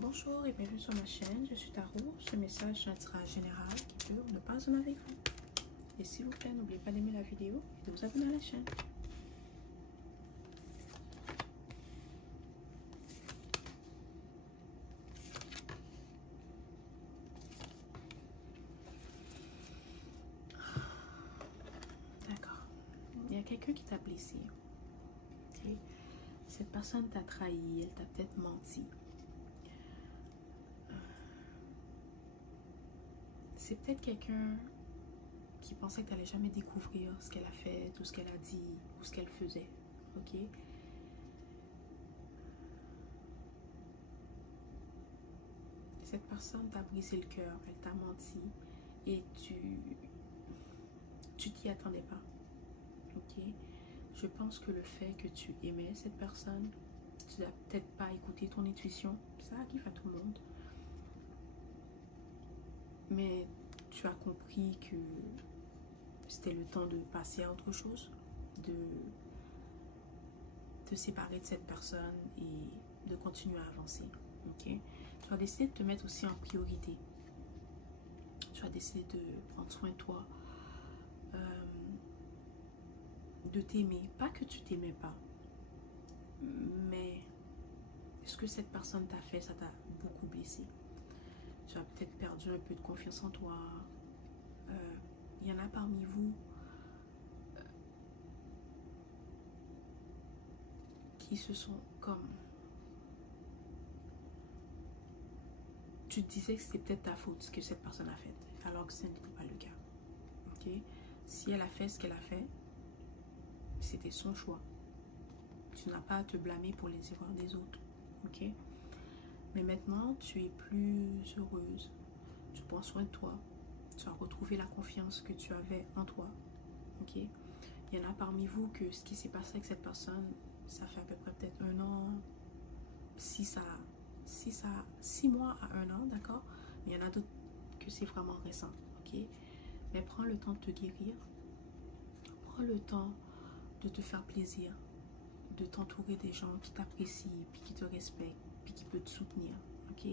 Bonjour et bienvenue sur ma chaîne, je suis Tarot. Ce message est un tirage général qui peut ou ne pas résonner avec vous. Et s'il vous plaît, n'oubliez pas d'aimer la vidéo et de vous abonner à la chaîne. D'accord. Il y a quelqu'un qui t'a blessé. Okay. Cette personne t'a trahi, elle t'a peut-être menti. C'est peut-être quelqu'un qui pensait que tu n'allais jamais découvrir ce qu'elle a fait, tout ce qu'elle a dit ou ce qu'elle faisait. Ok? Cette personne t'a brisé le cœur, elle t'a menti et tu t'y attendais pas. Ok? Je pense que le fait que tu aimais cette personne, tu n'as peut-être pas écouté ton intuition, ça arrive à tout le monde. Mais tu as compris que c'était le temps de passer à autre chose, de te séparer de cette personne et de continuer à avancer. Ok? Tu as décidé de te mettre aussi en priorité. Tu as décidé de prendre soin de toi, de t'aimer. Pas que tu t'aimais pas, mais ce que cette personne t'a fait, ça t'a beaucoup blessé. Tu as peut-être perdu un peu de confiance en toi. Il y en a parmi vous qui se sont comme... Tu te disais que c'était peut-être ta faute ce que cette personne a fait, alors que ce n'était pas le cas. Ok? Si elle a fait ce qu'elle a fait, c'était son choix. Tu n'as pas à te blâmer pour les erreurs des autres. Ok? Mais maintenant, tu es plus heureuse. Tu prends soin de toi. Tu as retrouvé la confiance que tu avais en toi. Ok? Il y en a parmi vous que ce qui s'est passé avec cette personne, ça fait à peu près peut-être 1 an, 6 mois à 1 an, d'accord? Mais il y en a d'autres que c'est vraiment récent, ok? Mais prends le temps de te guérir. Prends le temps de te faire plaisir, de t'entourer des gens qui t'apprécient, puis qui te respectent, puis qui peuvent te soutenir, ok?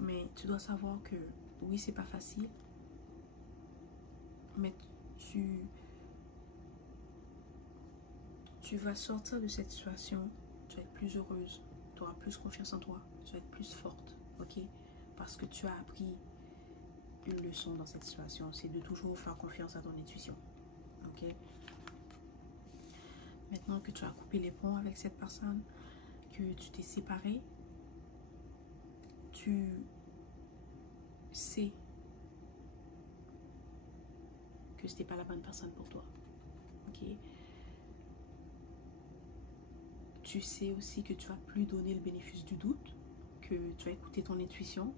Mais tu dois savoir que oui, c'est pas facile, mais tu vas sortir de cette situation, tu vas être plus heureuse, tu auras plus confiance en toi, tu vas être plus forte, ok? Parce que tu as appris une leçon dans cette situation, c'est de toujours faire confiance à ton intuition, ok? Maintenant que tu as coupé les ponts avec cette personne, que tu t'es séparé, tu sais que c'était pas la bonne personne pour toi, ok? Tu sais aussi que tu vas plus donner le bénéfice du doute, que tu vas écouter ton intuition.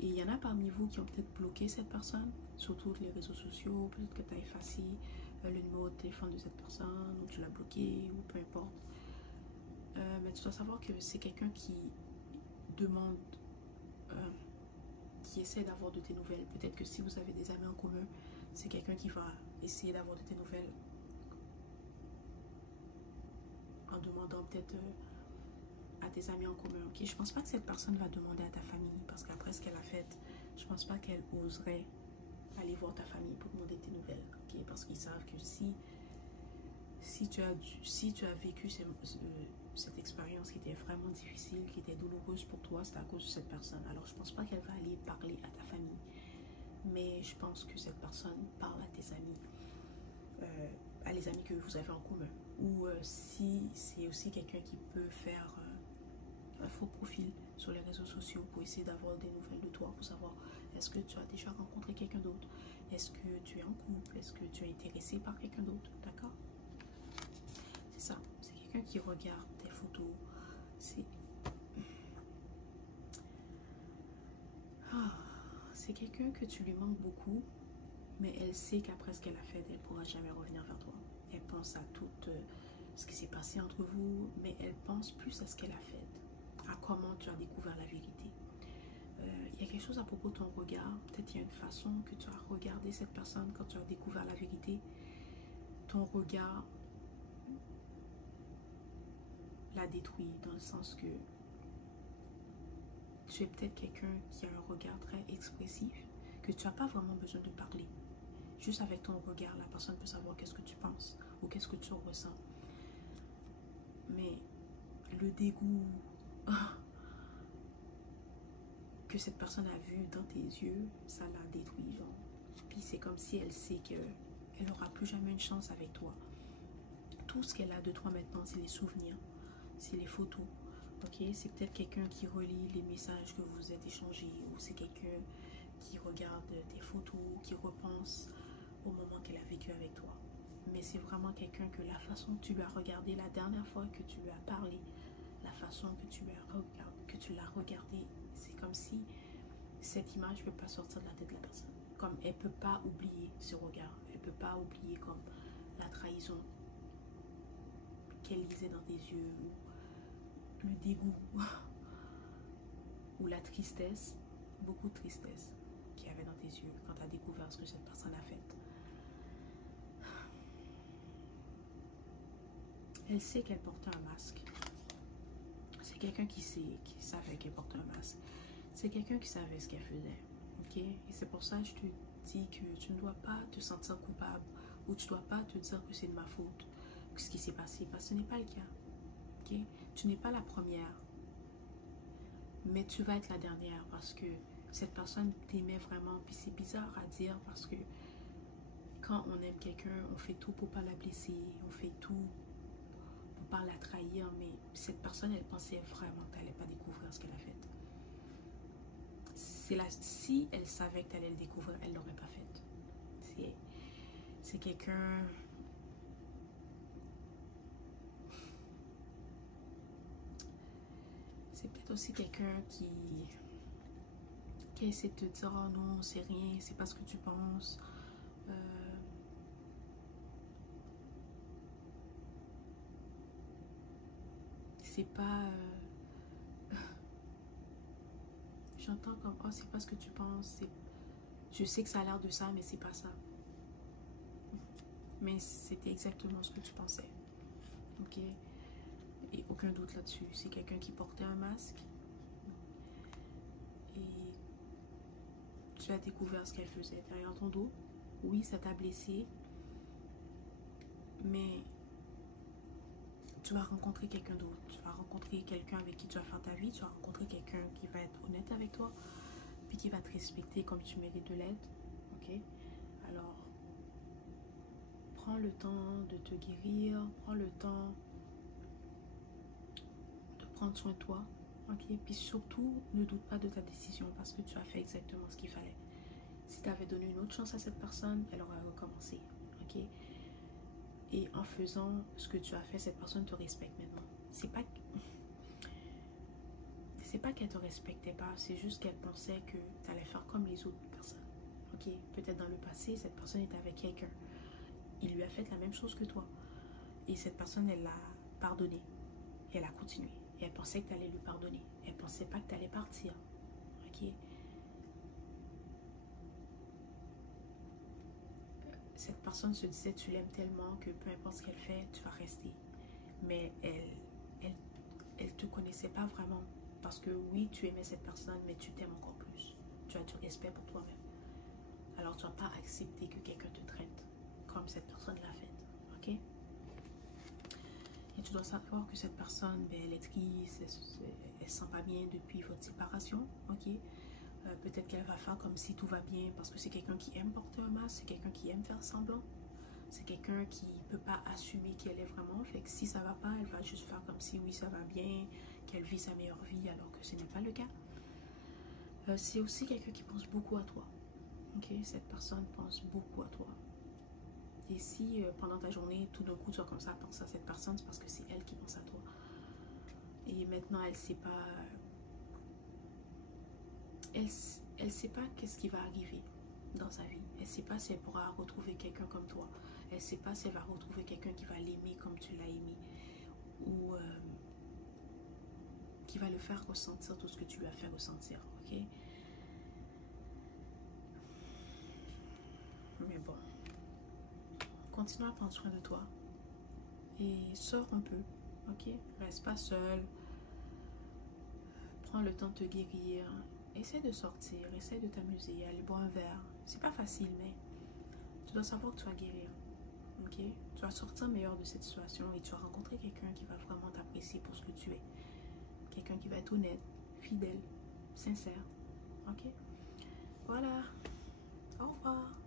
Et il y en a parmi vous qui ont peut-être bloqué cette personne sur tous les réseaux sociaux. Peut-être que tu as effacé le numéro de téléphone de cette personne, ou tu l'as bloqué, ou peu importe. Mais tu dois savoir que c'est quelqu'un qui demande, qui essaie d'avoir de tes nouvelles. Peut-être que si vous avez des amis en commun, c'est quelqu'un qui va essayer d'avoir de tes nouvelles en demandant peut-être à tes amis en commun. Ok, je pense pas que cette personne va demander à ta famille, parce qu'après ce qu'elle a fait, je pense pas qu'elle oserait aller voir ta famille pour demander tes nouvelles. Ok, parce qu'ils savent que si tu as vécu cette expérience qui était vraiment difficile, qui était douloureuse pour toi, c'est à cause de cette personne. Alors je pense pas qu'elle va aller parler à ta famille, mais je pense que cette personne parle à tes amis, à les amis que vous avez en commun, ou si c'est aussi quelqu'un qui peut faire un faux profil sur les réseaux sociaux pour essayer d'avoir des nouvelles de toi, pour savoir est-ce que tu as déjà rencontré quelqu'un d'autre, est-ce que tu es en couple, est-ce que tu es intéressé par quelqu'un d'autre, d'accord? C'est ça, c'est quelqu'un qui regarde tes photos, c'est quelqu'un que tu lui manques beaucoup, mais elle sait qu'après ce qu'elle a fait, elle ne pourra jamais revenir vers toi. Elle pense à tout ce qui s'est passé entre vous, mais elle pense plus à ce qu'elle a fait, à comment tu as découvert la vérité. Il y a quelque chose à propos de ton regard. Peut-être il y a une façon que tu as regardé cette personne quand tu as découvert la vérité. Ton regard l'a détruit, dans le sens que tu es peut-être quelqu'un qui a un regard très expressif, que tu n'as pas vraiment besoin de parler. Juste avec ton regard, la personne peut savoir qu'est-ce que tu penses ou qu'est-ce que tu ressens. Mais le dégoût que cette personne a vu dans tes yeux, ça l'a détruit, genre. Puis c'est comme si elle sait qu'elle n'aura plus jamais une chance avec toi. Tout ce qu'elle a de toi maintenant, c'est les souvenirs, c'est les photos. Ok, c'est peut-être quelqu'un qui relit les messages que vous vous êtes échangés, ou c'est quelqu'un qui regarde tes photos, qui repense au moment qu'elle a vécu avec toi. Mais c'est vraiment quelqu'un que la façon que tu lui as regardé la dernière fois que tu lui as parlé, la façon que tu l'as regardé, c'est comme si cette image ne peut pas sortir de la tête de la personne. Comme elle ne peut pas oublier ce regard, elle ne peut pas oublier comme la trahison qu'elle lisait dans tes yeux, ou le dégoût, ou la tristesse, beaucoup de tristesse qu'il y avait dans tes yeux quand tu as découvert ce que cette personne a fait. Elle sait qu'elle portait un masque. C'est quelqu'un qui savait qu'elle portait un masque. C'est quelqu'un qui savait ce qu'elle faisait. Ok? Et c'est pour ça que je te dis que tu ne dois pas te sentir coupable, ou tu ne dois pas te dire que c'est de ma faute ce qui s'est passé, parce que ce n'est pas le cas. Ok? Tu n'es pas la première, mais tu vas être la dernière, parce que cette personne t'aimait vraiment. Puis c'est bizarre à dire, parce que quand on aime quelqu'un, on fait tout pour ne pas la blesser, on fait tout pour ne pas la trahir, mais cette personne, elle pensait vraiment que tu n'allais pas découvrir ce qu'elle a fait. Si elle savait que tu allais le découvrir, elle ne l'aurait pas fait. C'est quelqu'un... C'est peut-être aussi quelqu'un qui essaie de te dire « Oh non, c'est rien, c'est pas ce que tu penses. C'est pas... J'entends comme « Oh, c'est pas ce que tu penses. Je sais que ça a l'air de ça, mais c'est pas ça. » Mais c'était exactement ce que tu pensais. Ok? Et aucun doute là-dessus. C'est quelqu'un qui portait un masque. Et tu as découvert ce qu'elle faisait derrière ton dos. Oui, ça t'a blessé. Mais tu vas rencontrer quelqu'un d'autre. Tu vas rencontrer quelqu'un avec qui tu vas faire ta vie. Tu vas rencontrer quelqu'un qui va être honnête avec toi. Puis qui va te respecter comme tu mérites de l'aide. Ok? Alors, prends le temps de te guérir. Prends le temps de prendre soin de toi. Ok? Puis surtout, ne doute pas de ta décision, parce que tu as fait exactement ce qu'il fallait. Si tu avais donné une autre chance à cette personne, elle aurait recommencé. Ok? Et en faisant ce que tu as fait, cette personne te respecte maintenant. C'est pas qu'elle te respectait pas, c'est juste qu'elle pensait que tu allais faire comme les autres personnes. Ok? Peut-être dans le passé, cette personne était avec quelqu'un. Il lui a fait la même chose que toi. Et cette personne, elle l'a pardonné. Et elle a continué. Et elle pensait que tu allais lui pardonner. Elle pensait pas que tu allais partir. Ok? Cette personne se disait tu l'aimes tellement que peu importe ce qu'elle fait, tu vas rester. Mais elle te connaissait pas vraiment. Parce que oui, tu aimais cette personne, mais tu t'aimes encore plus. Tu as du respect pour toi-même. Alors tu vas pas accepter que quelqu'un te traite comme cette personne l'a fait. Ok? Et tu dois savoir que cette personne, ben, elle est triste, elle se sent pas bien depuis votre séparation. Ok? Peut-être qu'elle va faire comme si tout va bien, parce que c'est quelqu'un qui aime porter un masque, c'est quelqu'un qui aime faire semblant. C'est quelqu'un qui ne peut pas assumer qui elle est vraiment. Fait que si ça va pas, elle va juste faire comme si oui, ça va bien, qu'elle vit sa meilleure vie, alors que ce n'est pas le cas. C'est aussi quelqu'un qui pense beaucoup à toi. Ok? Cette personne pense beaucoup à toi. Et si pendant ta journée, tout d'un coup, tu vas comme ça penser à cette personne, c'est parce que c'est elle qui pense à toi. Et maintenant, elle sait pas... Elle sait pas qu'est-ce qui va arriver dans sa vie. Elle sait pas si elle pourra retrouver quelqu'un comme toi. Elle sait pas si elle va retrouver quelqu'un qui va l'aimer comme tu l'as aimé. Ou qui va le faire ressentir tout ce que tu lui as fait ressentir. Ok? Mais bon. Continue à prendre soin de toi. Et sors un peu. Ok? Reste pas seul. prends le temps de te guérir. Essaie de sortir, essaie de t'amuser, aller boire un verre. C'est pas facile, mais tu dois savoir que tu vas guérir. Ok? Tu vas sortir meilleur de cette situation et tu vas rencontrer quelqu'un qui va vraiment t'apprécier pour ce que tu es. Quelqu'un qui va être honnête, fidèle, sincère. Ok? Voilà. Au revoir.